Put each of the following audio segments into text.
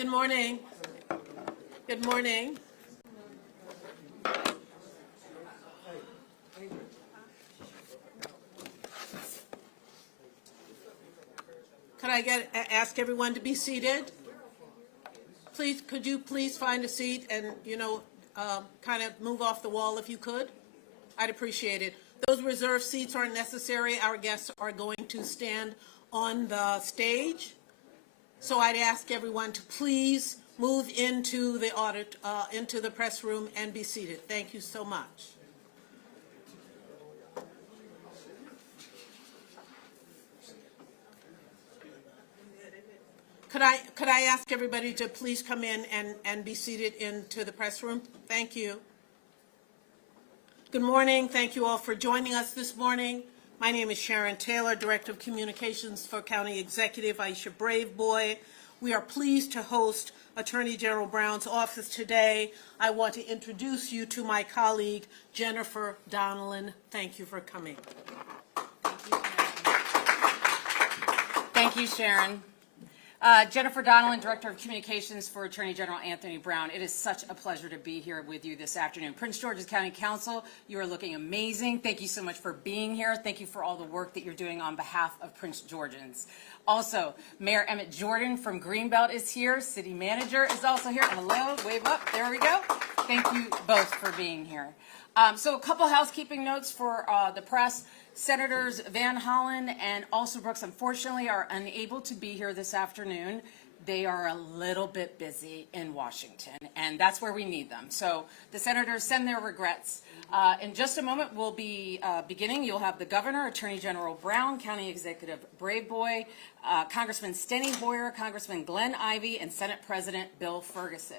Good morning. Good morning. Could I ask everyone to be seated? Please, could you please find a seat and, kind of move off the wall if you could? I'd appreciate it. Those reserved seats aren't necessary. Our guests are going to stand on the stage. So I'd ask everyone to please move into the into the press room and be seated. Thank you so much. Could I ask everybody to please come in and be seated into the press room? Thank you. Good morning. Thank you all for joining us this morning. My name is Sharon Taylor, Director of Communications for County Executive Aisha Braveboy. We are pleased to host Attorney General Brown's office today. I want to introduce you to my colleague, Jennifer Donnellan. Thank you for coming. Thank you, Sharon. Jennifer Donnellan, Director of Communications for Attorney General Anthony Brown. It is such a pleasure to be here with you this afternoon. Prince George's County Council, you are looking amazing. Thank you so much for being here. Thank you for all the work that you're doing on behalf of Prince Georgians. Also, Mayor Emmett Jordan from Greenbelt is here. City Manager is also here. Hello, wave up. There we go. Thank you both for being here. So a couple housekeeping notes for the press. Senators Van Hollen and Alsobrooks, unfortunately, are unable to be here this afternoon. They are a little bit busy in Washington, and that's where we need them. So the senators send their regrets. In just a moment, we'll be beginning. You'll have the Governor, Attorney General Brown, County Executive Braveboy, Congressman Steny Hoyer, Congressman Glenn Ivey, and Senate President Bill Ferguson.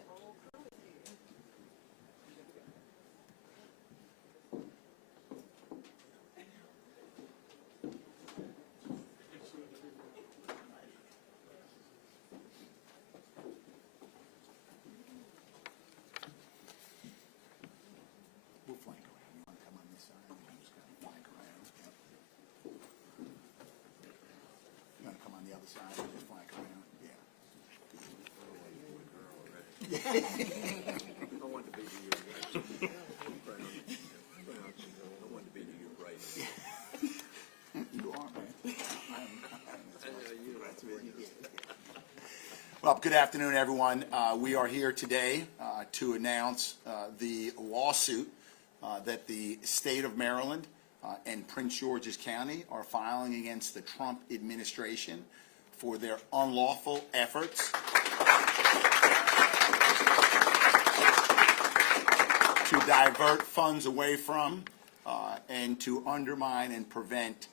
Well, good afternoon, everyone. We are here today to announce the lawsuit that the state of Maryland and Prince George's County are filing against the Trump administration for their unlawful efforts to divert funds away from and to undermine and prevent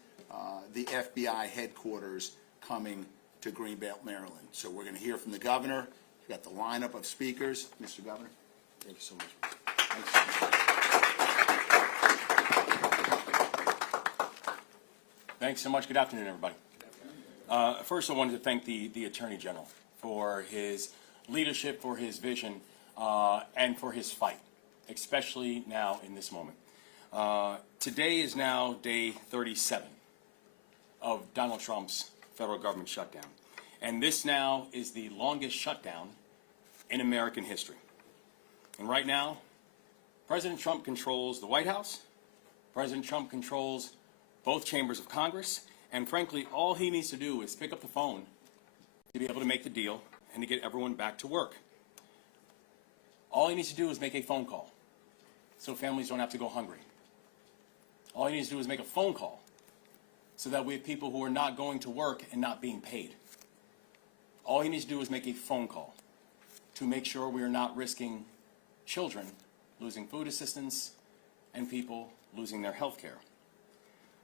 the FBI headquarters coming to Greenbelt, Maryland. So we're going to hear from the governor. We've got the lineup of speakers. Mr. Governor. Thank you so much. Thanks so much. Good afternoon, everybody. First, I wanted to thank the Attorney General for his leadership, for his vision, and for his fight, especially now in this moment. Today is now day 37 of Donald Trump's federal government shutdown. And this now is the longest shutdown in American history. And right now, President Trump controls the White House, President Trump controls both chambers of Congress, and frankly, all he needs to do is pick up the phone to be able to make the deal and to get everyone back to work. All he needs to do is make a phone call so families don't have to go hungry. All he needs to do is make a phone call so that we have people who are not going to work and not being paid. All he needs to do is make a phone call to make sure we are not risking children losing food assistance and people losing their health care.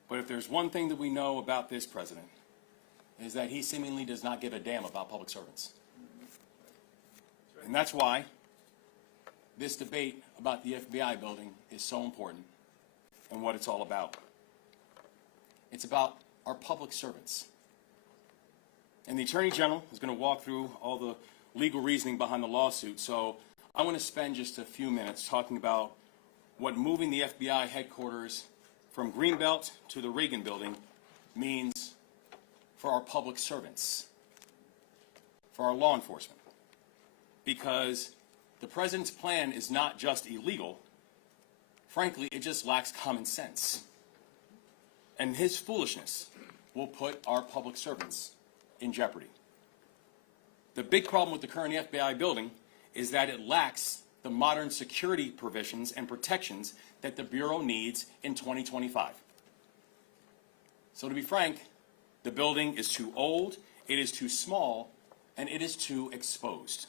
But if there's one thing that we know about this president, is that he seemingly does not give a damn about public servants. And that's why this debate about the FBI building is so important and what it's all about. It's about our public servants. And the Attorney General is going to walk through all the legal reasoning behind the lawsuit. So I want to spend just a few minutes talking about what moving the FBI headquarters from Greenbelt to the Reagan building means for our public servants, for our law enforcement. Because the president's plan is not just illegal. Frankly, it just lacks common sense. And his foolishness will put our public servants in jeopardy. The big problem with the current FBI building is that it lacks the modern security provisions and protections that the Bureau needs in 2025. So to be frank, the building is too old, it is too small, and it is too exposed.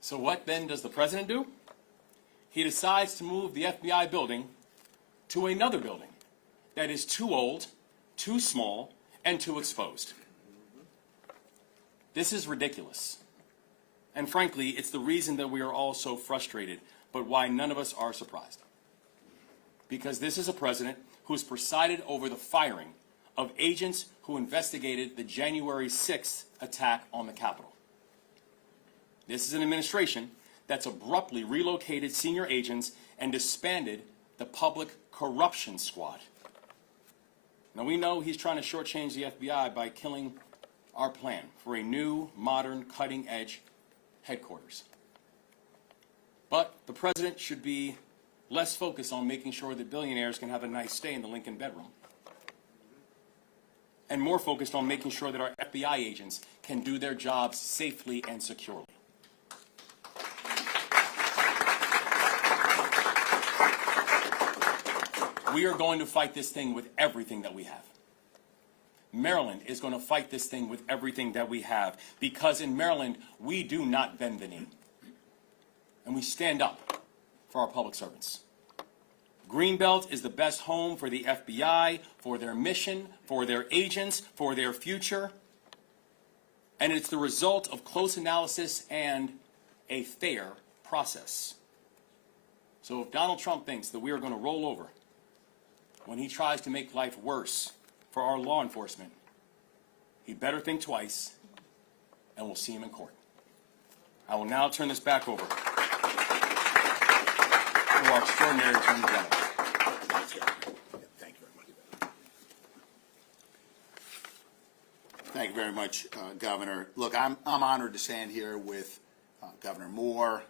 So what then does the president do? He decides to move the FBI building to another building that is too old, too small, and too exposed. This is ridiculous. And frankly, it's the reason that we are all so frustrated, but why none of us are surprised. Because this is a president who has presided over the firing of agents who investigated the January 6th attack on the Capitol. This is an administration that's abruptly relocated senior agents and disbanded the Public Corruption Squad. Now, we know he's trying to shortchange the FBI by killing our plan for a new, modern, cutting-edge headquarters. But the president should be less focused on making sure that billionaires can have a nice stay in the Lincoln bedroom, and more focused on making sure that our FBI agents can do their jobs safely and securely. We are going to fight this thing with everything that we have. Maryland is going to fight this thing with everything that we have, because in Maryland, we do not bend the knee. And we stand up for our public servants. Greenbelt is the best home for the FBI, for their mission, for their agents, for their future. And it's the result of close analysis and a fair process. So if Donald Trump thinks that we are going to roll over when he tries to make life worse for our law enforcement, he better think twice, and we'll see him in court. I will now turn this back over to our extraordinary Attorney General. Thank you very much. Thank you very much, Governor. Look, I'm honored to stand here with Governor Moore,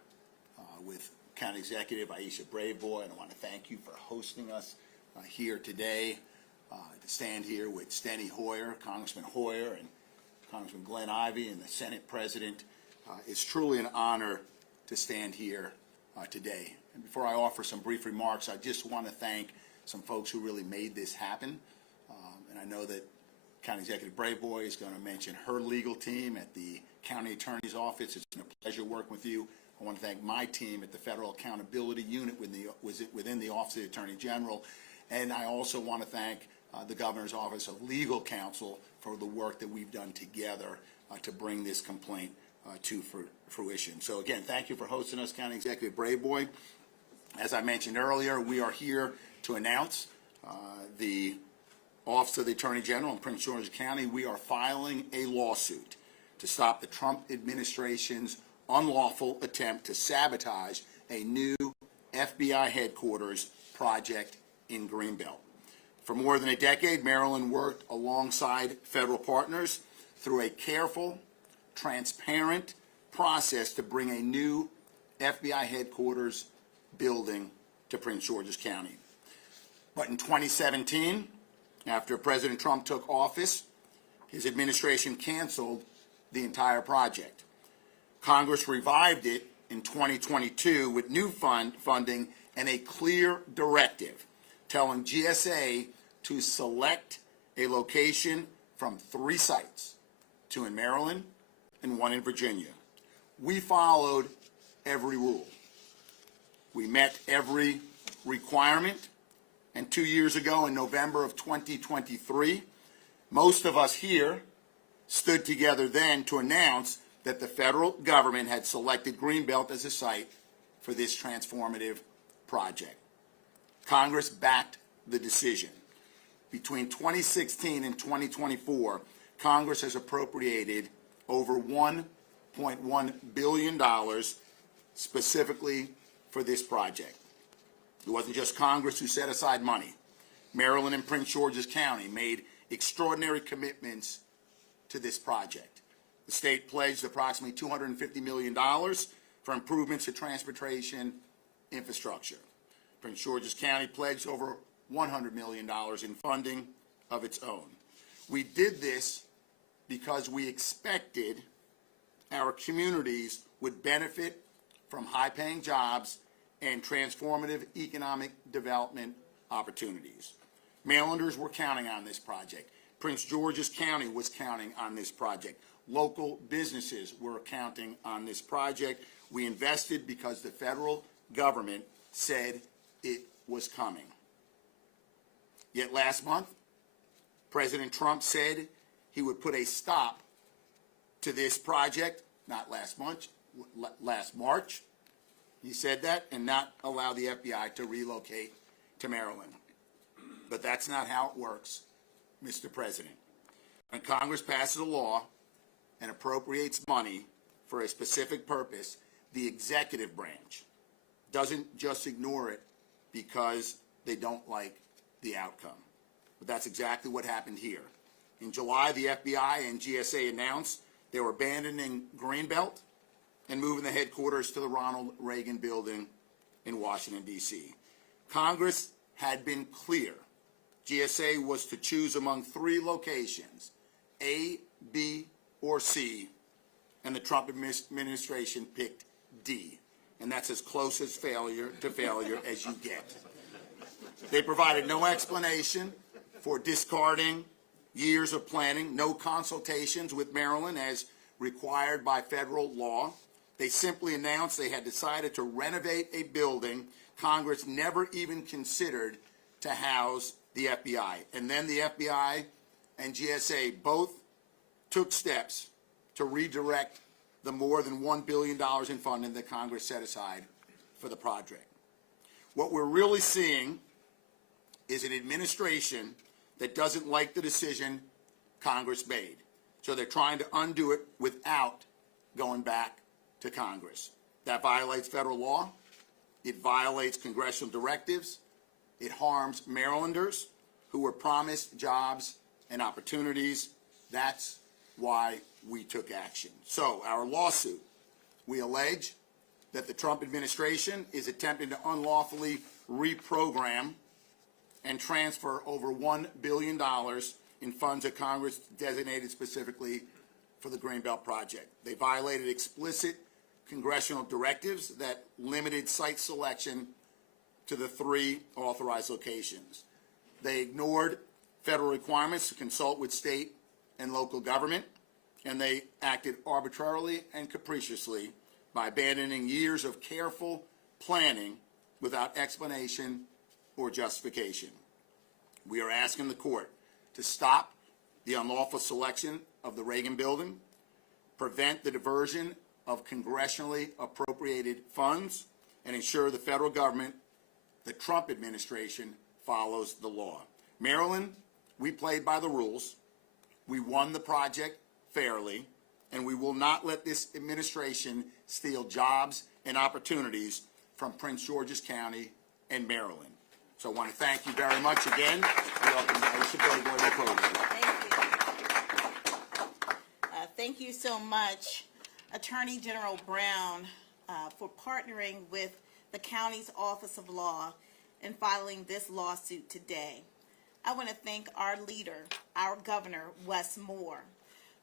with County Executive Aisha Braveboy, and I want to thank you for hosting us here today. To stand here with Steny Hoyer, Congressman Hoyer, and Congressman Glenn Ivey, and the Senate President. It's truly an honor to stand here today. And before I offer some brief remarks, I just want to thank some folks who really made this happen. And I know that County Executive Braveboy is going to mention her legal team at the County Attorney's Office. It's been a pleasure working with you. I want to thank my team at the Federal Accountability Unit within the Office of the Attorney General. And I also want to thank the Governor's Office of Legal Counsel for the work that we've done together to bring this complaint to fruition. So again, thank you for hosting us, County Executive Braveboy. As I mentioned earlier, we are here to announce the Office of the Attorney General in Prince George's County. We are filing a lawsuit to stop the Trump administration's unlawful attempt to sabotage a new FBI headquarters project in Greenbelt. For more than a decade, Maryland worked alongside federal partners through a careful, transparent process to bring a new FBI headquarters building to Prince George's County. But in 2017, after President Trump took office, his administration canceled the entire project. Congress revived it in 2022 with new funding and a clear directive telling GSA to select a location from 3 sites, 2 in Maryland and 1 in Virginia. We followed every rule. We met every requirement, and 2 years ago in November of 2023, most of us here stood together then to announce that the federal government had selected Greenbelt as a site for this transformative project. Congress backed the decision. Between 2016 and 2024, Congress has appropriated over $1.1 billion specifically for this project. It wasn't just Congress who set aside money. Maryland and Prince George's County made extraordinary commitments to this project. The state pledged approximately $250 million for improvements to transportation infrastructure. Prince George's County pledged over $100 million in funding of its own. We did this because we expected our communities would benefit from high-paying jobs and transformative economic development opportunities. Marylanders were counting on this project. Prince George's County was counting on this project. Local businesses were counting on this project. We invested because the federal government said it was coming. Yet last month, President Trump said he would put a stop to this project, not last March, he said that, and not allow the FBI to relocate to Maryland. But that's not how it works, Mr. President. When Congress passes a law and appropriates money for a specific purpose, the executive branch doesn't just ignore it because they don't like the outcome. But that's exactly what happened here. In July, the FBI and GSA announced they were abandoning Greenbelt and moving the headquarters to the Ronald Reagan Building in Washington, D.C. Congress had been clear. GSA was to choose among 3 locations, A, B, or C, and the Trump administration picked D. And that's as close as failure as you get. They provided no explanation for discarding years of planning, no consultations with Maryland as required by federal law. They simply announced they had decided to renovate a building Congress never even considered to house the FBI. And then the FBI and GSA both took steps to redirect the more than $1 billion in funding that Congress set aside for the project. What we're really seeing is an administration that doesn't like the decision Congress made. So they're trying to undo it without going back to Congress. That violates federal law. It violates congressional directives. It harms Marylanders who were promised jobs and opportunities. That's why we took action. So our lawsuit, we allege that the Trump administration is attempting to unlawfully reprogram and transfer over $1 billion in funds that Congress designated specifically for the Greenbelt project. They violated explicit congressional directives that limited site selection to the 3 authorized locations. They ignored federal requirements to consult with state and local government, and they acted arbitrarily and capriciously by abandoning years of careful planning without explanation or justification. We are asking the court to stop the unlawful selection of the Reagan Building, prevent the diversion of congressionally appropriated funds, and ensure the federal government, the Trump administration, follows the law. Maryland, we played by the rules. We won the project fairly, and we will not let this administration steal jobs and opportunities from Prince George's County and Maryland. So I want to thank you very much again. Welcome to Aisha Braveboy to the program. Thank you so much, Attorney General Brown, for partnering with the county's Office of Law in filing this lawsuit today. I want to thank our leader, our governor, Wes Moore,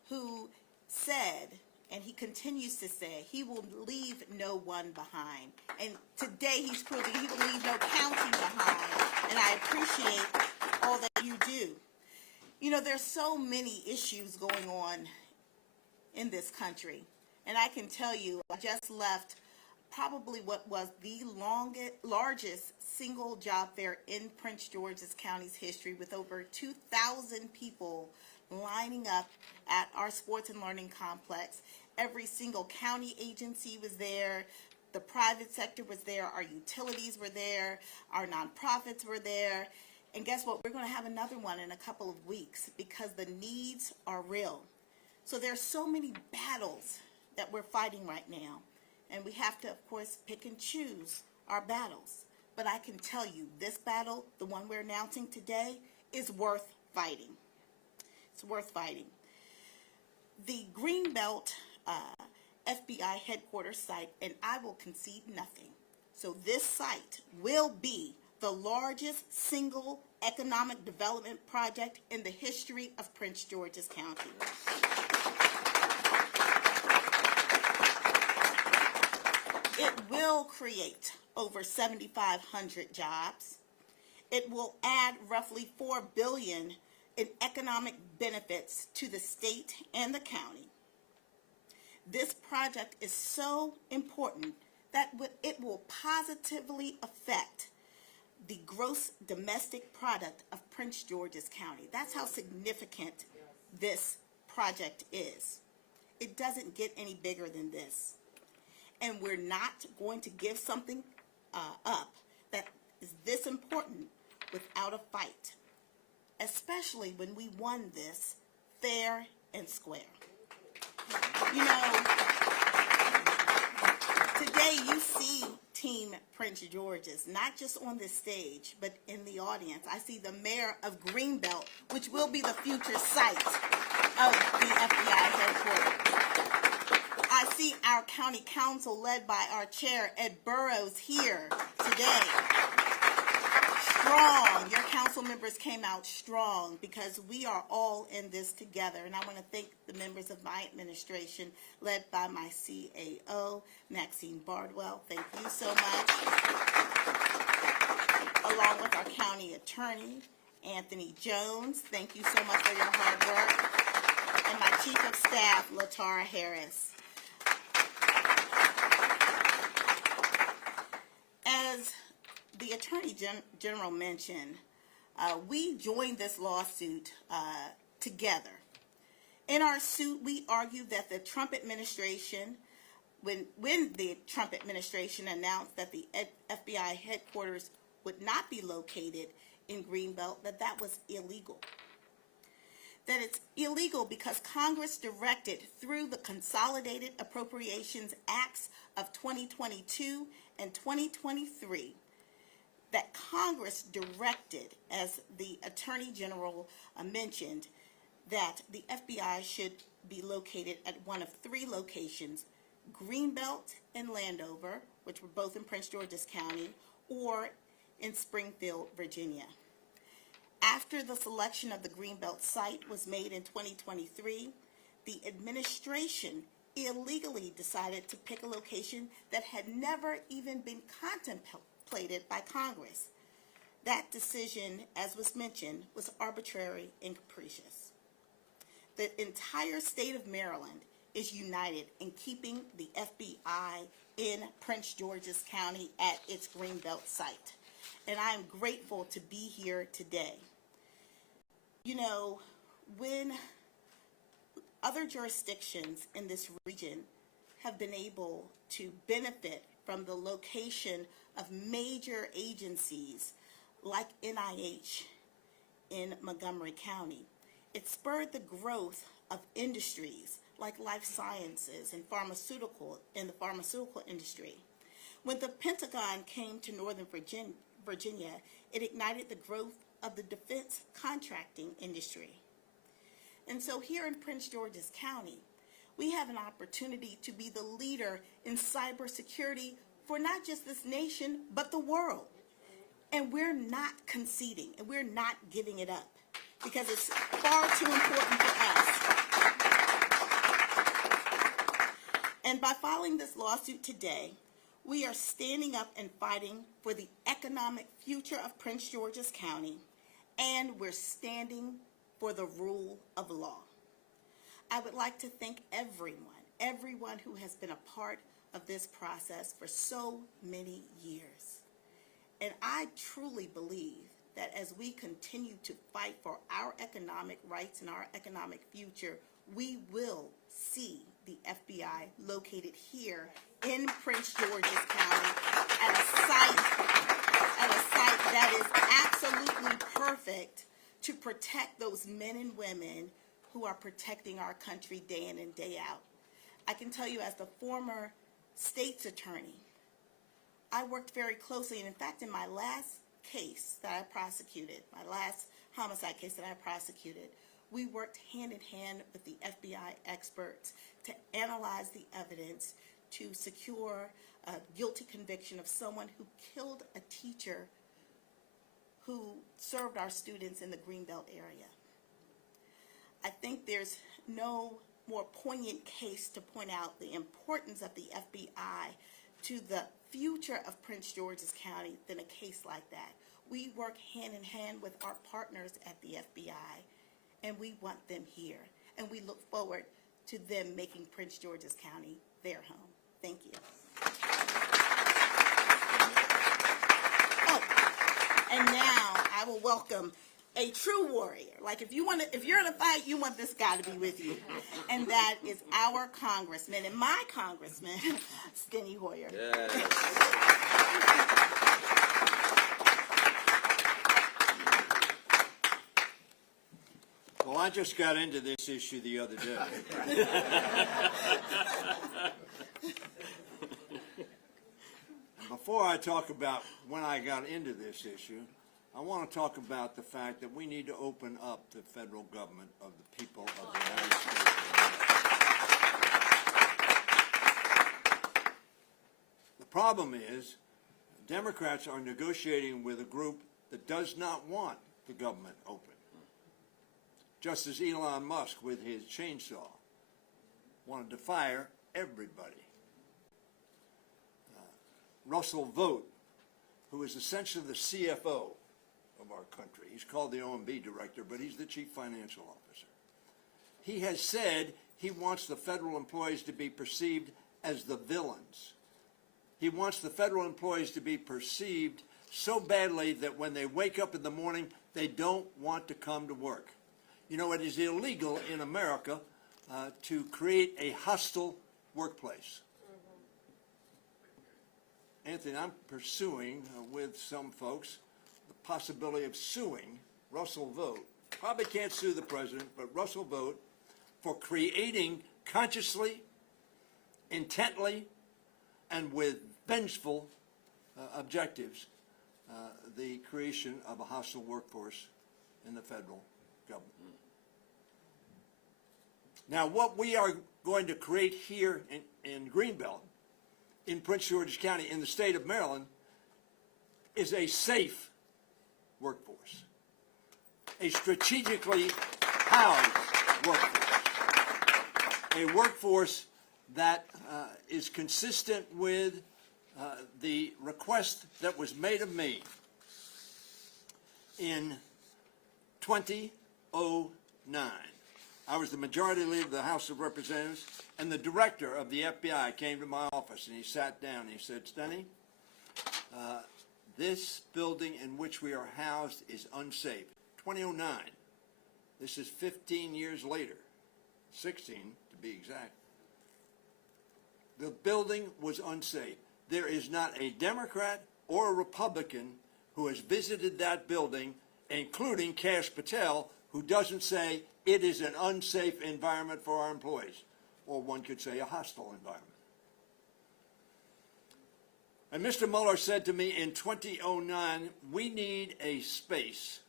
who said, and he continues to say, he will leave no one behind. And today he's proving he will leave no county behind. And I appreciate all that you do. You know, there's so many issues going on in this country. And I can tell you, I just left probably what was the largest single job fair in Prince George's County's history, with over 2,000 people lining up at our sports and learning complex. Every single county agency was there. The private sector was there. Our utilities were there. Our nonprofits were there. And guess what? We're going to have another one in a couple of weeks because the needs are real. So there's so many battles that we're fighting right now. And we have to, of course, pick and choose our battles. But I can tell you, this battle, the one we're announcing today, is worth fighting. It's worth fighting. The Greenbelt FBI headquarters site, and I will concede nothing. So this site will be the largest single economic development project in the history of Prince George's County. It will create over 7,500 jobs. It will add roughly $4 billion in economic benefits to the state and the county. This project is so important that it will positively affect the gross domestic product of Prince George's County. That's how significant this project is. It doesn't get any bigger than this. And we're not going to give something up that is this important without a fight, especially when we won this fair and square. You know, today you see Team Prince George's, not just on this stage, but in the audience. I see the mayor of Greenbelt, which will be the future site of the FBI headquarters. I see our county council led by our chair, Ed Burrows, here today. Strong. Your council members came out strong because we are all in this together. And I want to thank the members of my administration, led by my CAO, Maxine Bardwell. Thank you so much. Along with our county attorney, Anthony Jones. Thank you so much for your hard work. And my chief of staff, Latara Harris. As the Attorney General mentioned, we joined this lawsuit together. In our suit, we argued that the Trump administration, when the Trump administration announced that the FBI headquarters would not be located in Greenbelt, that was illegal. That it's illegal because Congress directed through the Consolidated Appropriations Acts of 2022 and 2023 that Congress directed, as the Attorney General mentioned, that the FBI should be located at one of three locations: Greenbelt and Landover, which were both in Prince George's County, or in Springfield, Virginia. After the selection of the Greenbelt site was made in 2023, the administration illegally decided to pick a location that had never even been contemplated by Congress. That decision, as was mentioned, was arbitrary and capricious. The entire state of Maryland is united in keeping the FBI in Prince George's County at its Greenbelt site. And I'm grateful to be here today. You know, when other jurisdictions in this region have been able to benefit from the location of major agencies like NIH in Montgomery County, it spurred the growth of industries like life sciences and the pharmaceutical industry. When the Pentagon came to Northern Virginia, it ignited the growth of the defense contracting industry. And so here in Prince George's County, we have an opportunity to be the leader in cybersecurity for not just this nation, but the world. And we're not conceding, and we're not giving it up, because it's far too important for us. And by filing this lawsuit today, we are standing up and fighting for the economic future of Prince George's County, and we're standing for the rule of law. I would like to thank everyone who has been a part of this process for so many years. And I truly believe that as we continue to fight for our economic rights and our economic future, we will see the FBI located here in Prince George's County at a site that is absolutely perfect to protect those men and women who are protecting our country day in and day out. I can tell you, as the former state's attorney, I worked very closely, and in fact, in my last case that I prosecuted, my last homicide case that I prosecuted, we worked hand in hand with the FBI experts to analyze the evidence to secure a guilty conviction of someone who killed a teacher who served our students in the Greenbelt area. I think there's no more poignant case to point out the importance of the FBI to the future of Prince George's County than a case like that. We work hand in hand with our partners at the FBI, and we want them here. And we look forward to them making Prince George's County their home. Thank you. Oh, and now I will welcome a true warrior. Like if you're in a fight, you want this guy to be with you. And that is our congressman and my congressman, Steny Hoyer. Well, I just got into this issue the other day. And before I talk about when I got into this issue, I want to talk about the fact that we need to open up the federal government of the people of the United States of America. The problem is, Democrats are negotiating with a group that does not want the government open. Just as Elon Musk with his chainsaw wanted to fire everybody. Russell Vogt, who is essentially the CFO of our country. He's called the OMB director, but he's the chief financial officer. He has said he wants the federal employees to be perceived as the villains. He wants the federal employees to be perceived so badly that when they wake up in the morning, they don't want to come to work. You know, it is illegal in America to create a hostile workplace. Anthony, I'm pursuing with some folks the possibility of suing Russell Vogt. Probably can't sue the president, but Russell Vogt for creating consciously, intently, and with vengeful objectives the creation of a hostile workforce in the federal government. Now, what we are going to create here in Greenbelt, in Prince George's County, in the state of Maryland, is a safe workforce, a strategically housed workforce, a workforce that is consistent with the request that was made of me in 2009. I was the majority leader of the House of Representatives, and the director of the FBI came to my office, and he sat down, and he said, Steny, this building in which we are housed is unsafe. 2009. This is 15 years later, 16 to be exact. The building was unsafe. There is not a Democrat or a Republican who has visited that building, including Kash Patel, who doesn't say it is an unsafe environment for our employees, or one could say a hostile environment. And Mr. Mueller said to me in 2009, we need a space,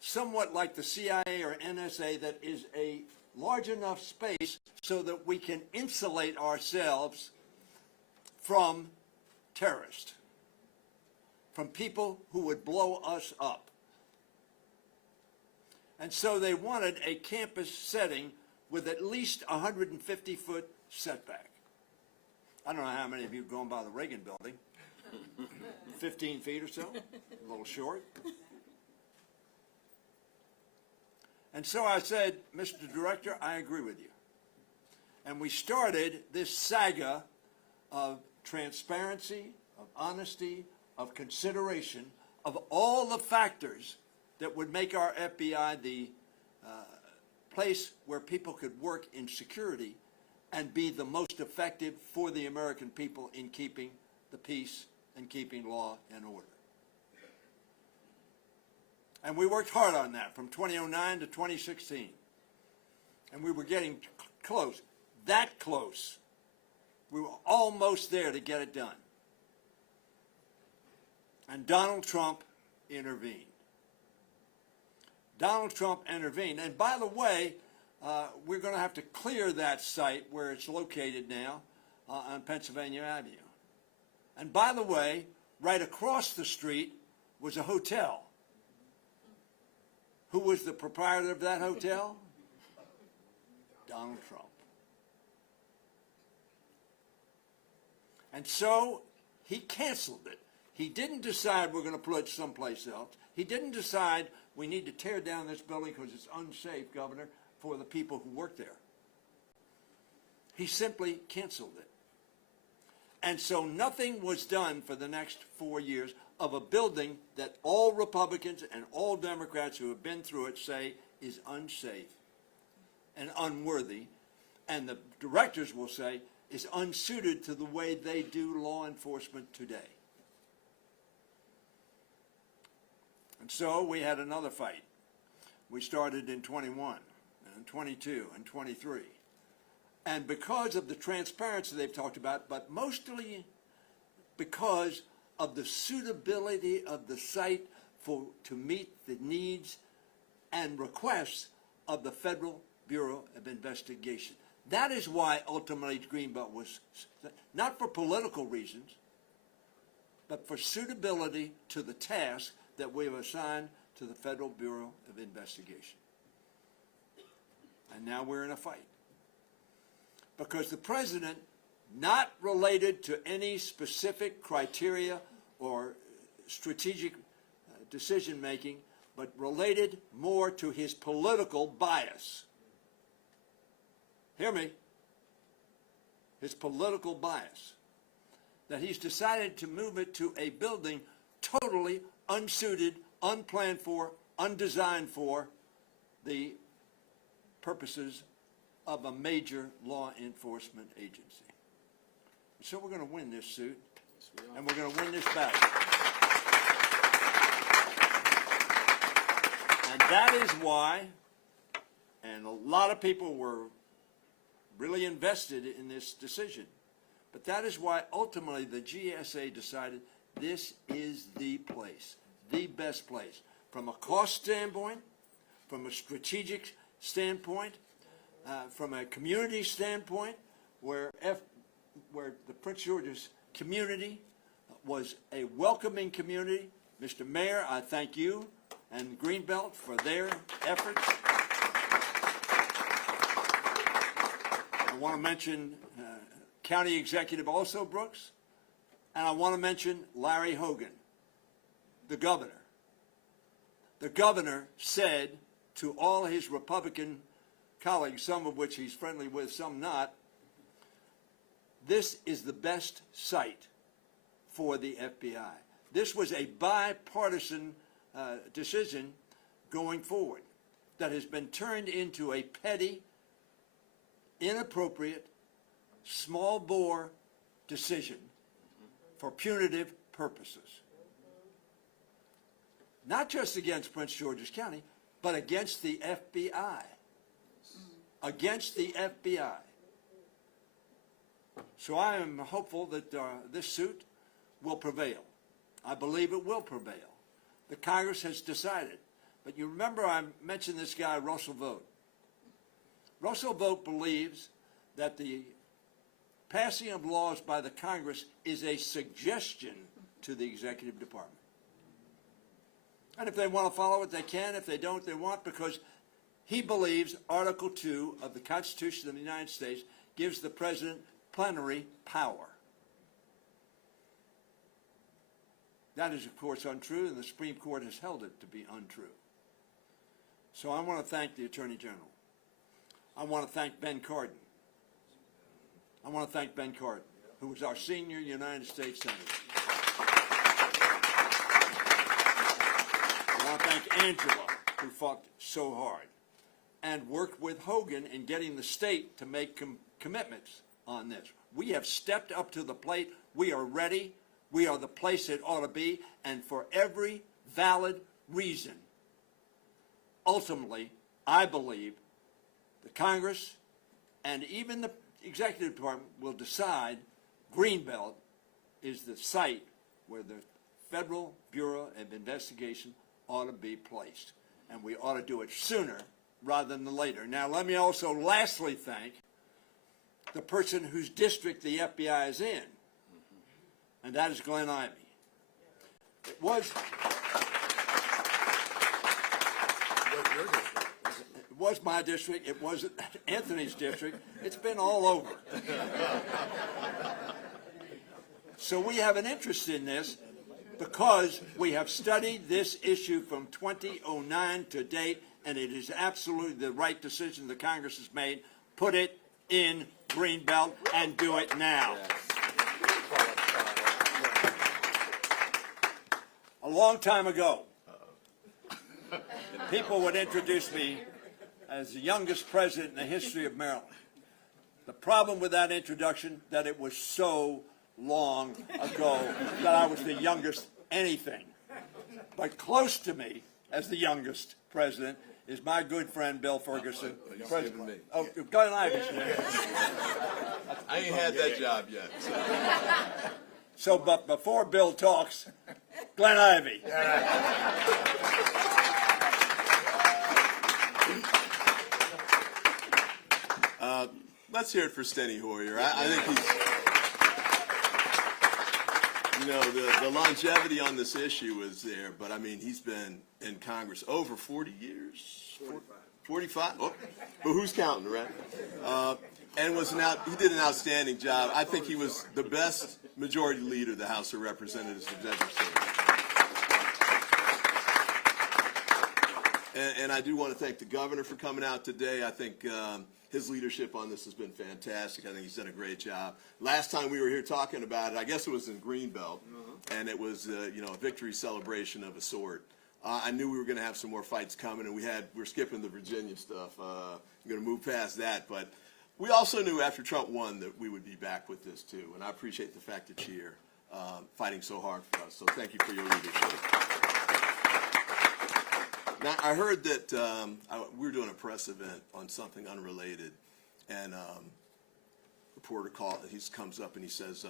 somewhat like the CIA or NSA, that is a large enough space so that we can insulate ourselves from terrorists, from people who would blow us up. And so they wanted a campus setting with at least 150-foot setback. I don't know how many of you have gone by the Reagan building. 15 feet or so, a little short. And so I said, Mr. Director, I agree with you. And we started this saga of transparency, of honesty, of consideration, of all the factors that would make our FBI the place where people could work in security and be the most effective for the American people in keeping the peace and keeping law and order. And we worked hard on that from 2009 to 2016. And we were getting close, that close. We were almost there to get it done. And Donald Trump intervened. Donald Trump intervened. And by the way, we're going to have to clear that site where it's located now on Pennsylvania Avenue. And by the way, right across the street was a hotel. Who was the proprietor of that hotel? Donald Trump. And so he canceled it. He didn't decide we're going to put it someplace else. He didn't decide we need to tear down this building because it's unsafe, Governor, for the people who work there. He simply canceled it. And so nothing was done for the next 4 years of a building that all Republicans and all Democrats who have been through it say is unsafe and unworthy, and the directors will say is unsuited to the way they do law enforcement today. And so we had another fight. We started in 21 and 22 and 23. And because of the transparency they've talked about, but mostly because of the suitability of the site to meet the needs and requests of the Federal Bureau of Investigation. That is why ultimately Greenbelt was, not for political reasons, but for suitability to the task that we have assigned to the Federal Bureau of Investigation. And now we're in a fight. Because the president, not related to any specific criteria or strategic decision-making, but related more to his political bias. Hear me? His political bias. That he's decided to move it to a building totally unsuited, unplanned for, undesigned for the purposes of a major law enforcement agency. So we're going to win this suit, and we're going to win this battle. And that is why, and a lot of people were really invested in this decision, but that is why ultimately the GSA decided this is the place, the best place, from a cost standpoint, from a strategic standpoint, from a community standpoint, where the Prince George's community was a welcoming community. Mr. Mayor, I thank you and Greenbelt for their efforts. I want to mention County Executive also Brooks, and I want to mention Larry Hogan, the governor. The governor said to all his Republican colleagues, some of which he's friendly with, some not, this is the best site for the FBI. This was a bipartisan decision going forward that has been turned into a petty, inappropriate, small-bore decision for punitive purposes. Not just against Prince George's County, but against the FBI. Against the FBI. So I am hopeful that this suit will prevail. I believe it will prevail. The Congress has decided. But you remember I mentioned this guy, Russell Vogt. Russell Vogt believes that the passing of laws by the Congress is a suggestion to the executive department. And if they want to follow it, they can. If they don't, they won't, because he believes Article 2 of the Constitution of the United States gives the president plenary power. That is, of course, untrue, and the Supreme Court has held it to be untrue. So I want to thank the Attorney General. I want to thank Ben Cardin. I want to thank Ben Cardin, who was our senior United States Senator. I want to thank Angela, who fought so hard and worked with Hogan in getting the state to make commitments on this. We have stepped up to the plate. We are ready. We are the place it ought to be, and for every valid reason, ultimately, I believe the Congress and even the Executive Department will decide Greenbelt is the site where the Federal Bureau of Investigation ought to be placed, and we ought to do it sooner rather than later. Now, let me also lastly thank the person whose district the FBI is in, and that is Glenn Ivey. It was my district. It wasn't Anthony's district. It's been all over. So we have an interest in this because we have studied this issue from 2009 to date, and it is absolutely the right decision the Congress has made. Put it in Greenbelt and do it now. long time ago, people would introduce me as the youngest president in the history of Maryland. The problem with that introduction, that it was so long ago that I was the youngest anything. But close to me as the youngest president is my good friend Bill Ferguson. You're President. skipping me. Oh, Glenn Ivy's there. I ain't had that job yet. So, but before Bill talks, Glenn Ivy. Let's hear it for Steny Hoyer. I think he's, you know, the longevity on this issue is there, but I mean, he's been in Congress over 40 years. 45? Oh, but who's counting, right? And he did an outstanding job. I think he was the best majority leader the House of Representatives has ever seen. And I do want to thank the governor for coming out today. I think his leadership on this has been fantastic. I think he's done a great job. Last time we were here talking about it, I guess it was in Greenbelt, and it was you know, a victory celebration of a sort. I knew we were going to have some more fights coming, and we're skipping the Virginia stuff. I'm going to move past that, but we also knew after Trump won that we would be back with this too, and I appreciate the fact that you're here fighting so hard for us. So thank you for your leadership. Now, I heard that we were doing a press event on something unrelated, and a reporter comes up and he says,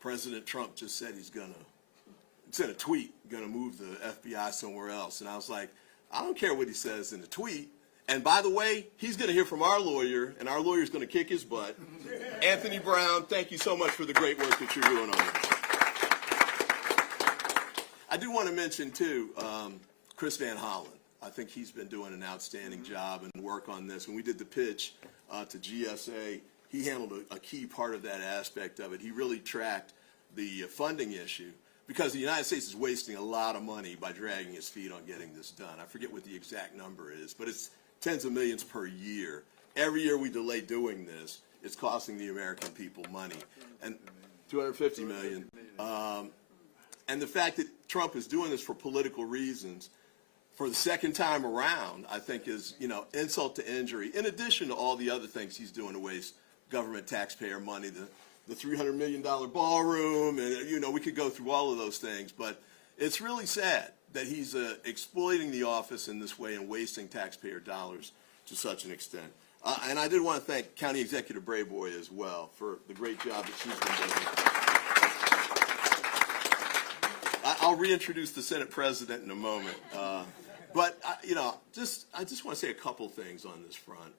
President Trump just said he's going to, sent a tweet, going to move the FBI somewhere else. And I was like, I don't care what he says in the tweet. And by the way, he's going to hear from our lawyer, and our lawyer's going to kick his butt. Anthony Brown, thank you so much for the great work that you're doing on this. I do want to mention, too, Chris Van Hollen. I think he's been doing an outstanding job and work on this. When we did the pitch to GSA, he handled a key part of that aspect of it. He really tracked the funding issue because the United States is wasting a lot of money by dragging its feet on getting this done. I forget what the exact number is, but it's tens of millions per year. Every year we delay doing this, it's costing the American people money. And $250 million. And the fact that Trump is doing this for political reasons for the second time around, I think is, you know, insult to injury, in addition to all the other things he's doing to waste government taxpayer money, the $300 million ballroom, and, you know, we could go through all of those things, but it's really sad that he's exploiting the office in this way and wasting taxpayer dollars to such an extent. And I did want to thank County Executive Braveboy as well for the great job that she's been doing. I'll reintroduce the Senate President in a moment. But, you know, I just want to say a couple things on this front.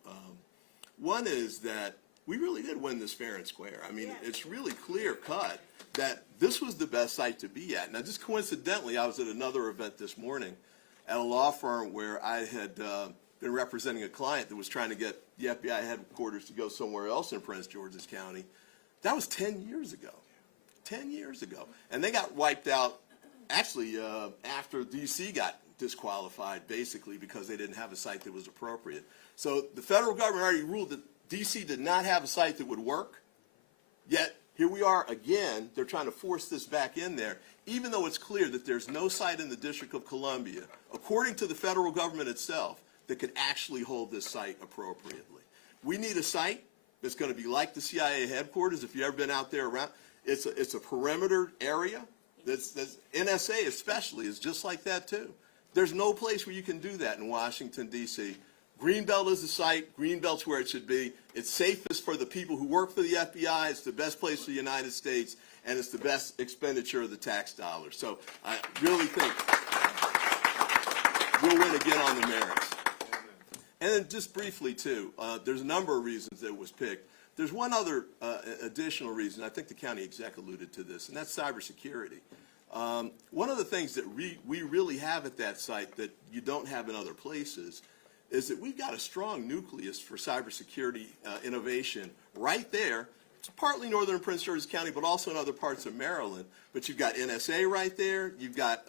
One is that we really did win this fair and square. I mean, it's really clear cut that this was the best site to be at. Now, just coincidentally, I was at another event this morning at a law firm where I had been representing a client that was trying to get the FBI headquarters to go somewhere else in Prince George's County. That was 10 years ago. 10 years ago. And they got wiped out, actually, after D.C. got disqualified, basically, because they didn't have a site that was appropriate. So the federal government already ruled that D.C. did not have a site that would work, yet here we are again. They're trying to force this back in there, even though it's clear that there's no site in the District of Columbia, according to the federal government itself, that could actually hold this site appropriately. We need a site that's going to be like the CIA headquarters. If you've ever been out there around, it's a perimeter area. That's NSA especially is just like that too. There's no place where you can do that in Washington, D.C. Greenbelt is the site. Greenbelt's where it should be. It's safest for the people who work for the FBI. It's the best place for the United States, and it's the best expenditure of the tax dollars. So I really think we'll win again on the merits. And then just briefly, too, there's a number of reasons that it was picked. There's one other additional reason. I think the county exec alluded to this, and that's cybersecurity. One of the things that we really have at that site that you don't have in other places is that we've got a strong nucleus for cybersecurity innovation right there. It's partly northern Prince George's County, but also in other parts of Maryland. But you've got NSA right there. You've got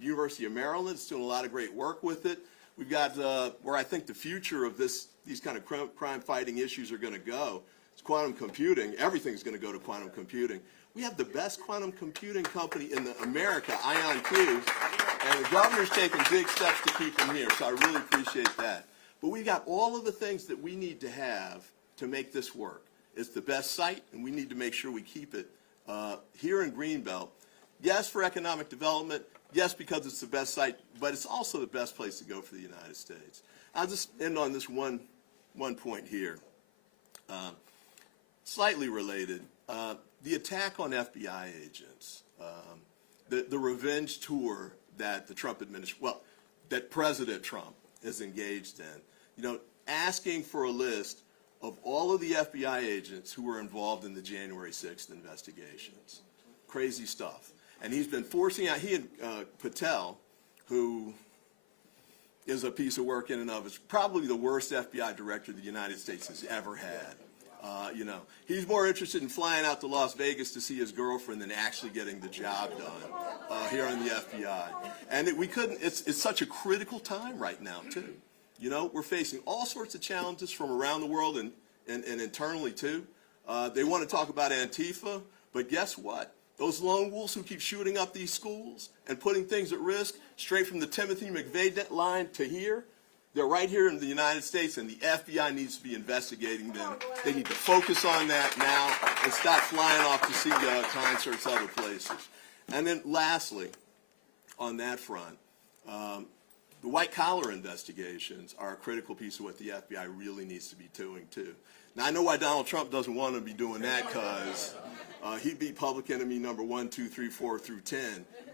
University of Maryland. It's doing a lot of great work with it. We've got where I think the future of these kind of crime-fighting issues are going to go. It's quantum computing. Everything's going to go to quantum computing. We have the best quantum computing company in America, IonQ, and the governor's taking big steps to keep them here, so I really appreciate that. But we've got all of the things that we need to have to make this work. It's the best site, and we need to make sure we keep it here in Greenbelt. Yes, for economic development. Yes, because it's the best site, but it's also the best place to go for the United States. I'll just end on this one point here. Slightly related, the attack on FBI agents, the revenge tour that the Trump administration, well, that President Trump is engaged in, asking for a list of all of the FBI agents who were involved in the January 6th investigations. Crazy stuff. And he's been forcing out, he and Patel, who is a piece of work in and of, is probably the worst FBI director the United States has ever had. He's more interested in flying out to Las Vegas to see his girlfriend than actually getting the job done here on the FBI. And it's such a critical time right now, too. We're facing all sorts of challenges from around the world and internally, too. They want to talk about Antifa, but guess what? Those lone wolves who keep shooting up these schools and putting things at risk, straight from the Timothy McVeigh line to here, they're right here in the United States, and the FBI needs to be investigating them. They need to focus on that now and stop flying off to see concerts other places. And then lastly, on that front, the white-collar investigations are a critical piece of what the FBI really needs to be doing, too. Now, I know why Donald Trump doesn't want to be doing that, because he'd be public enemy number 1, 2, 3, 4 through 10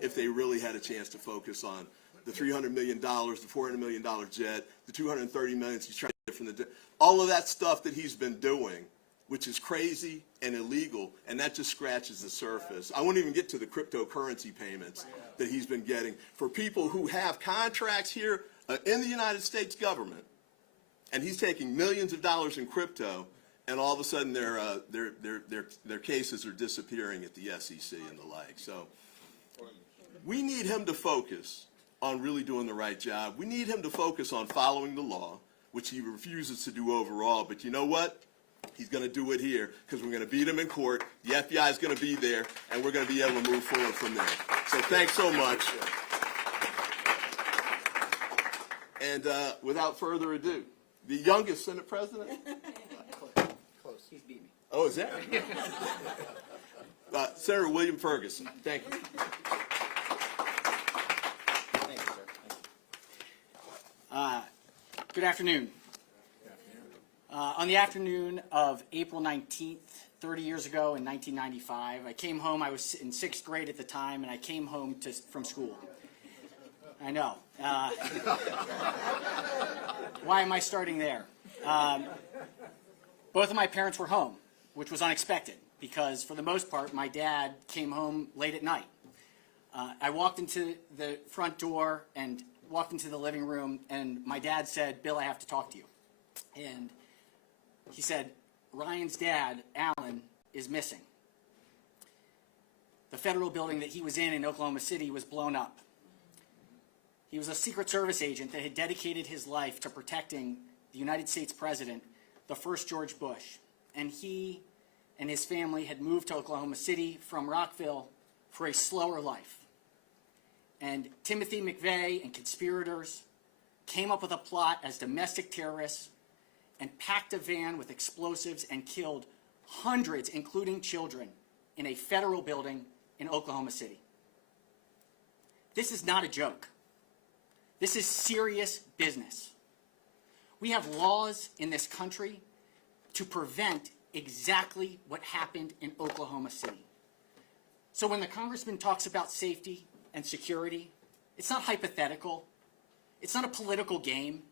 if they really had a chance to focus on the $300 million, the $400 million jet, the $230 million he's trying to get from the all of that stuff that he's been doing, which is crazy and illegal, and that just scratches the surface. I won't even get to the cryptocurrency payments that he's been getting for people who have contracts here in the United States government, and he's taking millions of dollars in crypto, and all of a sudden their cases are disappearing at the SEC and the like. So we need him to focus on really doing the right job. We need him to focus on following the law, which he refuses to do overall. But you know what? He's going to do it here, because we're going to beat him in court. The FBI is going to be there, and we're going to be able to move forward from there. So thanks so much. And without further ado, the youngest Senate President? Close. He's beat me. Oh, is that? Senator William Ferguson. Thank you. Thank you, sir. Good afternoon. On the afternoon of April 19th, 30 years ago in 1995, I came home. I was in 6th grade at the time, and I came home from school. I know. Why am I starting there? Both of my parents were home, which was unexpected, because for the most part, my dad came home late at night. I walked into the front door and walked into the living room, and my dad said, "Bill, I have to talk to you." And he said, "Ryan's dad, Alan, is missing. The federal building that he was in Oklahoma City was blown up. He was a Secret Service agent that had dedicated his life to protecting the United States President, the first George Bush. And he and his family had moved to Oklahoma City from Rockville for a slower life. And Timothy McVeigh and conspirators came up with a plot as domestic terrorists and packed a van with explosives and killed hundreds, including children, in a federal building in Oklahoma City. This is not a joke. This is serious business. We have laws in this country to prevent exactly what happened in Oklahoma City. So when the congressman talks about safety and security, it's not hypothetical. It's not a political game.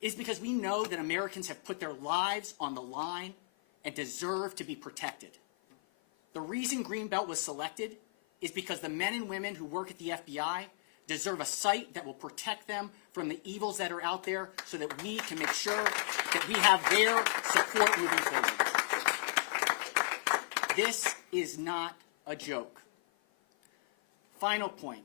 It's because we know that Americans have put their lives on the line and deserve to be protected. The reason Greenbelt was selected is because the men and women who work at the FBI deserve a site that will protect them from the evils that are out there, so that we can make sure that we have their support moving forward. This is not a joke. Final point.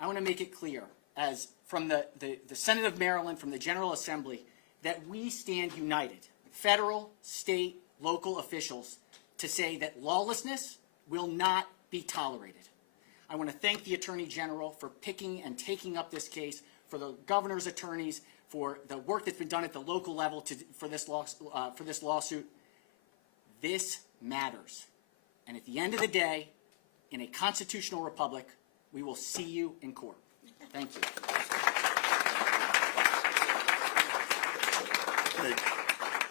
I want to make it clear, as from the Senate of Maryland, from the General Assembly, that we stand united, federal, state, local officials, to say that lawlessness will not be tolerated. I want to thank the Attorney General for picking and taking up this case, for the governor's attorneys, for the work that's been done at the local level for this lawsuit. This matters. And at the end of the day, in a constitutional republic, we will see you in court. Thank you. Good.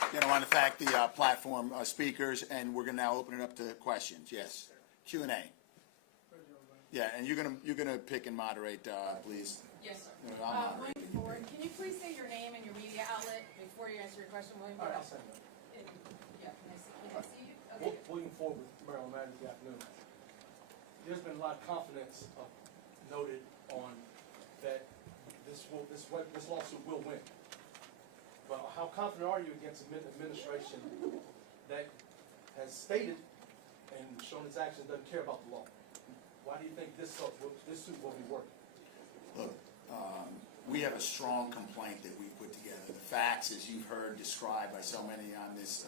Again, I want to thank the platform speakers, and we're going to now open it up to questions. Yes, Q&A. Yeah, and you're gonna pick and moderate, please. Yes, sir. I'll moderate. William Ford, can you please say your name and your media outlet before you answer your question, William? All right, I'll say that. Yeah, can I see you? Okay. William Ford with Maryland Matters, good afternoon. There's been a lot of confidence noted on that this lawsuit will win. But how confident are you against an administration that has stated and shown its actions doesn't care about the law? Why do you think this suit will be working? Look, we have a strong complaint that we put together. The facts, as you've heard described by so many on this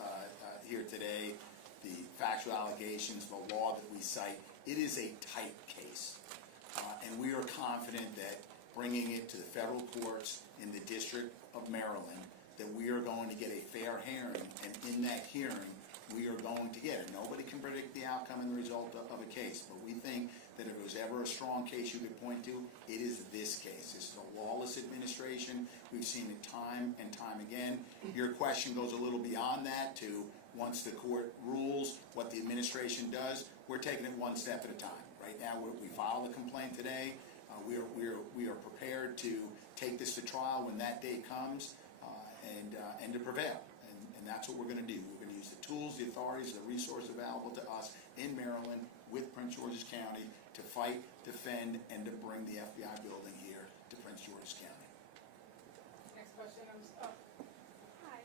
here today, the factual allegations, the law that we cite, it is a tight case. And we are confident that bringing it to the federal courts in the District of Maryland, that we are going to get a fair hearing, and in that hearing, we are going to get it. Nobody can predict the outcome and the result of a case, but we think that if there was ever a strong case you could point to, it is this case. This is a lawless administration. We've seen it time and time again. Your question goes a little beyond that to once the court rules what the administration does, we're taking it one step at a time. Right now, we filed a complaint today. We are prepared to take this to trial when that day comes and to prevail. And that's what we're going to do. We're going to use the tools, the authorities, the resources available to us in Maryland with Prince George's County to fight, defend, and to bring the FBI building here to Prince George's County. Next question. Hi.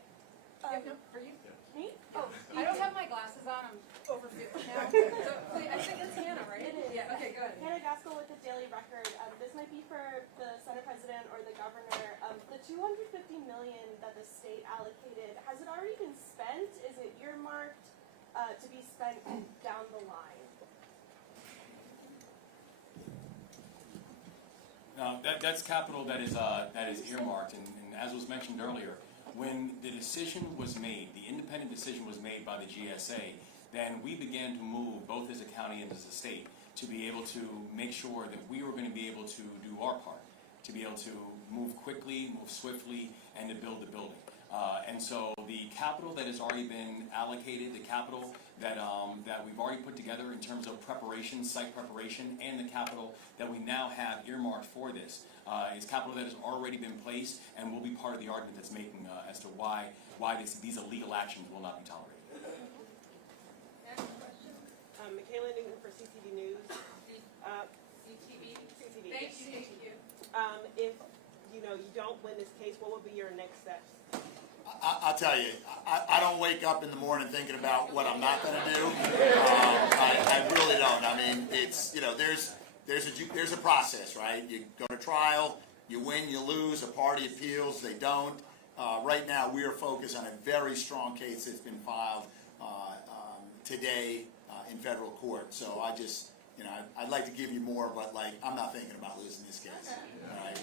Yeah, no, for you. Me? Oh, I don't have my glasses on. I'm over 50 now. So, wait, I think it's Hannah, right? It is. Yeah, okay, good. Hannah Gaskell with the Daily Record. This might be for the Senate President or the Governor. The $250 million that the state allocated, has it already been spent? Is it earmarked to be spent down the line? Now, that's capital that is earmarked, and as was mentioned earlier, when the decision was made, the independent decision was made by the GSA, then we began to move, both as a county and as a state, to be able to make sure that we were going to be able to do our part, to be able to move quickly, move swiftly, and to build the building. And so the capital that has already been allocated, the capital that we've already put together in terms of preparation, site preparation, and the capital that we now have earmarked for this is capital that has already been placed and will be part of the argument that's making as to why these illegal actions will not be tolerated. Next question. Michaela Newton for CTV News. CTV. CTV. Thank you. If you don't win this case, what would be your next steps? I'll tell you, I don't wake up in the morning thinking about what I'm not going to do. I really don't. I mean, it's there's a process, right? You go to trial, you win, you lose. A party appeals, they don't. Right now, we are focused on a very strong case that's been filed today in federal court. So I just, I'd like to give you more, but I'm not thinking about losing this case. All right.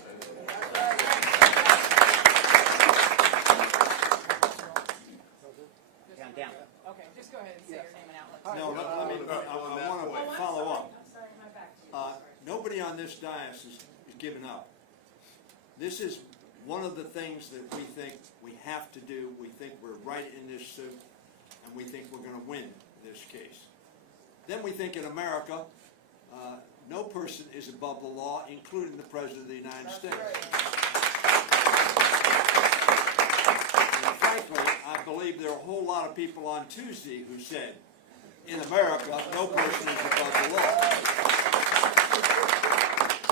Down. Okay, just go ahead and say your name and outlet. No, I want to follow up. I'm sorry, my back to you. Nobody on this dais is giving up. This is one of the things that we think we have to do. We think we're right in this suit, and we think we're going to win this case. Then we think in America, no person is above the law, including the President of the United States. And frankly, I believe there are a whole lot of people on Tuesday who said, in America, no person is above the law.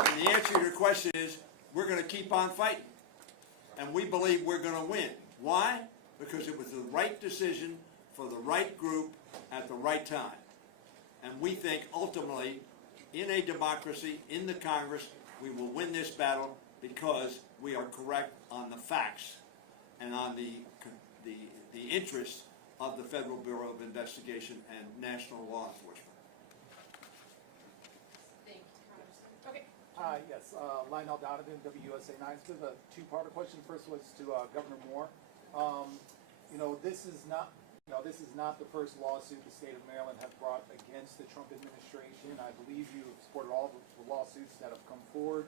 And the answer to your question is, we're going to keep on fighting. And we believe we're going to win. Why? Because it was the right decision for the right group at the right time. And we think ultimately, in a democracy, in the Congress, we will win this battle because we are correct on the facts and on the interests of the Federal Bureau of Investigation and national law enforcement. Thank you. Okay. Hi, yes, Lionel Donovan, WUSA 9. It's a two-parter question. First was to Governor Moore. This is not the first lawsuit the state of Maryland have brought against the Trump administration. I believe you have supported all the lawsuits that have come forward.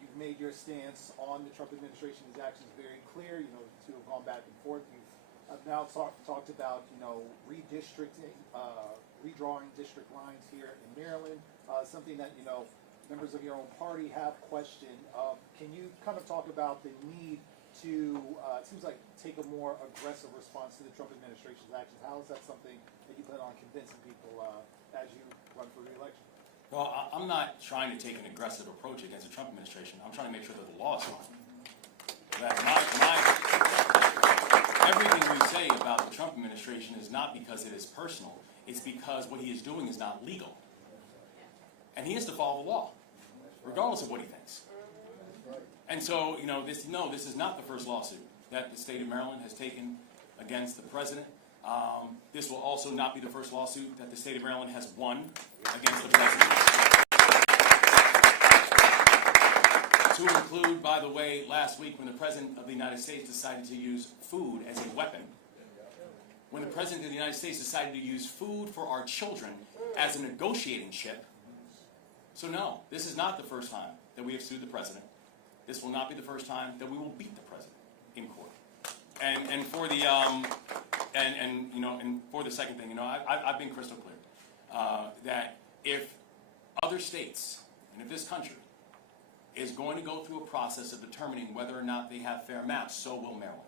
You've made your stance on the Trump administration's actions very clear. The two have gone back and forth. You've now talked about, redistricting, redrawing district lines here in Maryland, something that, members of your own party have questioned. Can you kind of talk about the need to, it seems like, take a more aggressive response to the Trump administration's actions? How is that something that you plan on convincing people as you run for re-election? Well, I'm not trying to take an aggressive approach against the Trump administration. I'm trying to make sure that the law is on. That everything we say about the Trump administration is not because it is personal. It's because what he is doing is not legal. And he has to follow the law, regardless of what he thinks. And so, this is not the first lawsuit that the state of Maryland has taken against the president. This will also not be the first lawsuit that the state of Maryland has won against the president. To include, by the way, last week when the President of the United States decided to use food as a weapon. When the President of the United States decided to use food for our children as a negotiating chip. So no, this is not the first time that we have sued the President. This will not be the first time that we will beat the President in court. And for the and for the second thing, I've been crystal clear that if other states and if this country is going to go through a process of determining whether or not they have fair maps, so will Maryland.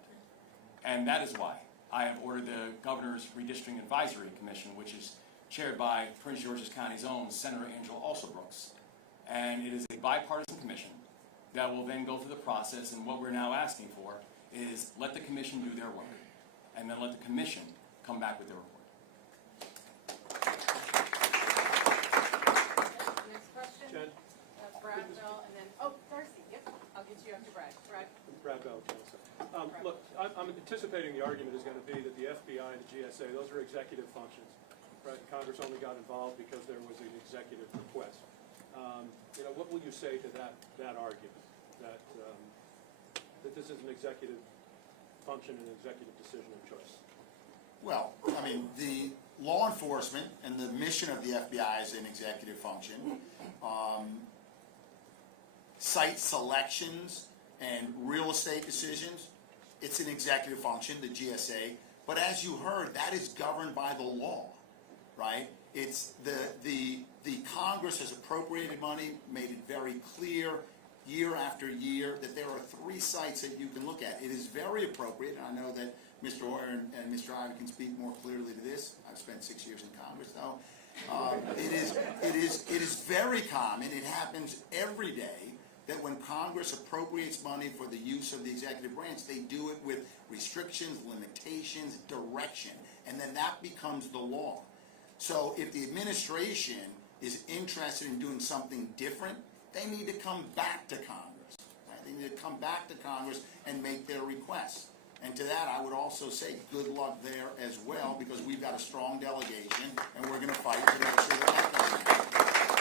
And that is why I have ordered the Governor's Redistricting Advisory Commission, which is chaired by Prince George's County's own Senator Angela Alsobrooks. And it is a bipartisan commission that will then go through the process, and what we're now asking for is let the commission do their work, and then let the commission come back with their report. Next question. Jen? Brad, Bill, and then, Darcy, yep, I'll get you after Brad. Braveboy, counsel. Look, I'm anticipating the argument is going to be that the FBI and the GSA, those are executive functions, right? Congress only got involved because there was an executive request. What will you say to that argument, that this is an executive function and executive decision and choice? Well, the law enforcement and the mission of the FBI is an executive function. Site selections and real estate decisions, it's an executive function, the GSA. But as you heard, that is governed by the law, right? It's the Congress has appropriated money, made it very clear year after year that there are 3 sites that you can look at. It is very appropriate, and I know that Mr. Hoyer and Mr. Ivey can speak more clearly to this. I've spent 6 years in Congress, though. It is very common. It happens every day that when Congress appropriates money for the use of the executive branch, they do it with restrictions, limitations, direction, and then that becomes the law. So if the administration is interested in doing something different, they need to come back to Congress. Right? They need to come back to Congress and make their requests. And to that, I would also say good luck there as well, because we've got a strong delegation, and we're going to fight to make sure that doesn't happen.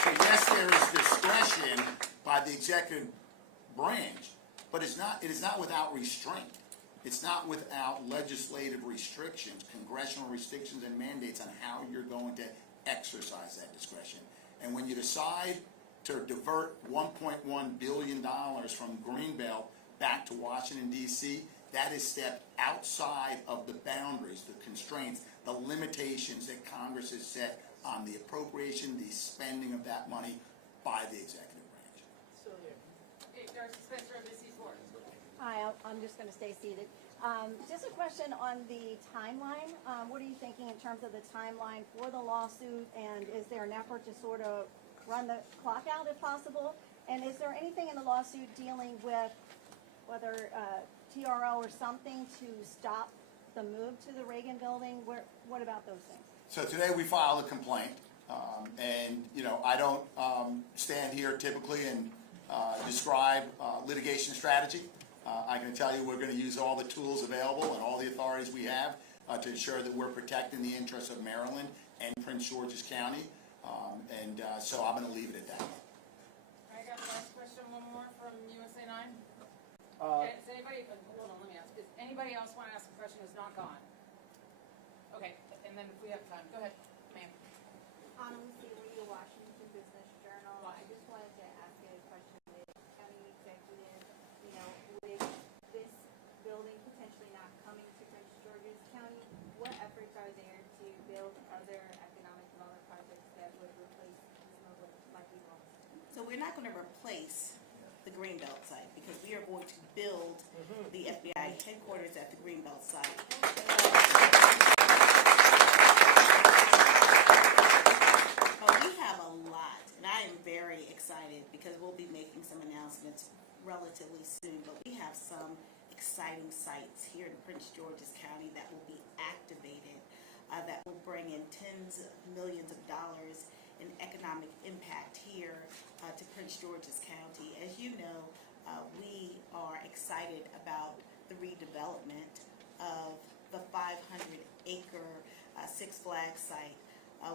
So yes, there is discretion by the executive branch, but it is not without restraint. It's not without legislative restrictions, congressional restrictions and mandates on how you're going to exercise that discretion. And when you decide to divert $1.1 billion from Greenbelt back to Washington, D.C., that is stepped outside of the boundaries, the constraints, the limitations that Congress has set on the appropriation, the spending of that money by the executive branch. Okay, Darcy Spencer of Missy Ford. Hi, I'm just going to stay seated. Just a question on the timeline. What are you thinking in terms of the timeline for the lawsuit, and is there an effort to sort of run the clock out if possible? And is there anything in the lawsuit dealing with whether TRO or something to stop the move to the Reagan building? What about those things? So today we filed a complaint, and I don't stand here typically and describe litigation strategy. I can tell you we're going to use all the tools available and all the authorities we have to ensure that we're protecting the interests of Maryland and Prince George's County. So I'm going to leave it at that. I got the last question, one more from USA 9. Does anybody, hold on, let me ask. Does anybody else want to ask a question who's not gone? Okay, and then if we have time, go ahead, ma'am. Washington Business Journal. I just wanted to ask you a question with county executive, with this building potentially not coming to Prince George's County, what efforts are there to build other economic development projects that would replace some of what might be lost? So we're not going to replace the Greenbelt site because we are going to build the FBI headquarters at the Greenbelt site. But we have a lot, and I am very excited because we'll be making some announcements relatively soon, but we have some exciting sites here in Prince George's County that will be activated, that will bring in tens of millions of dollars in economic impact here to Prince George's County. As you know, we are excited about the redevelopment of the 500-acre Six Flags site.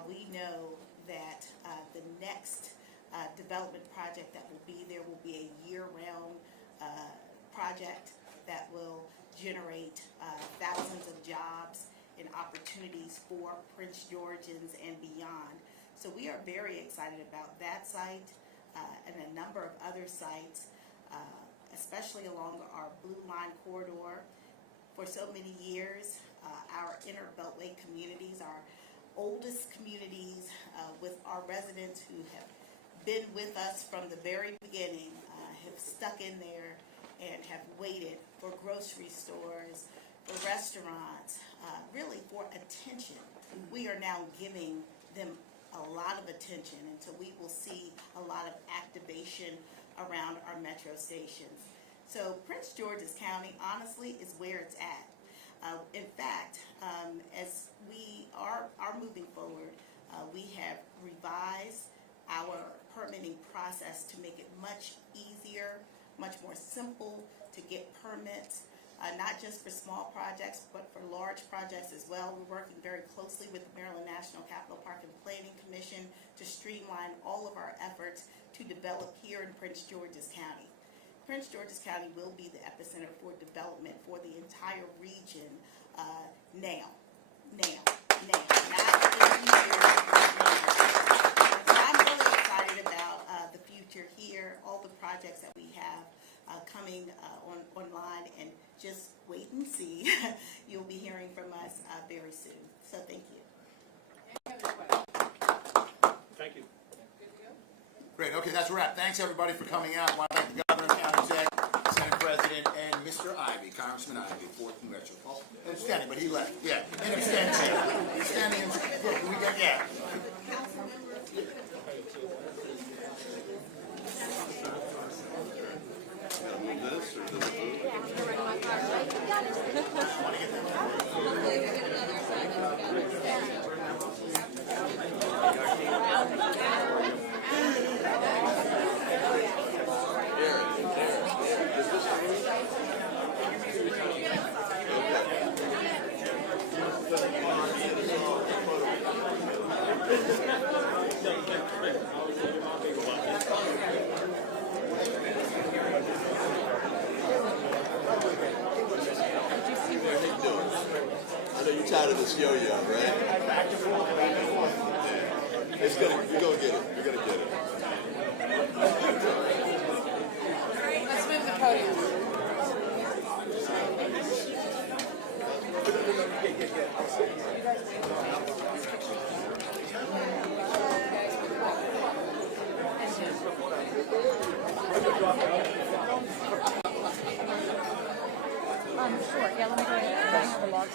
We know that the next development project that will be there will be a year-round project that will generate thousands of jobs and opportunities for Prince Georgians and beyond. So we are very excited about that site and a number of other sites, especially along our Blue Line corridor. For so many years, our inner Beltway communities, our oldest communities with our residents who have been with us from the very beginning, have stuck in there and have waited for grocery stores, for restaurants, really for attention. We are now giving them a lot of attention, and so we will see a lot of activation around our metro stations. So Prince George's County, honestly, is where it's at. In fact, as we are moving forward, we have revised our permitting process to make it much easier, much more simple to get permits, not just for small projects, but for large projects as well. We're working very closely with the Maryland National Capital Park and Planning Commission to streamline all of our efforts to develop here in Prince George's County. Prince George's County will be the epicenter for development for the entire region now. Not in years, now. So I'm really excited about the future here, all the projects that we have coming online, and just wait and see. You'll be hearing from us very soon. So thank you. Thank you. Great. Okay, that's a wrap. Thanks, everybody, for coming out. I want to thank the Governor, County Exec, Senate President, and Mr. Ivey, Congressman Ivey, 4th Metro. Oh, he's standing, but he left. Yeah, and he's standing. He's standing. We got, yeah. This or this? I know you're tired of this yo-yo, right? It's gonna, you're gonna get it. You're gonna get it. Let's move the podium. Sure, yeah, let me go ahead and have a log.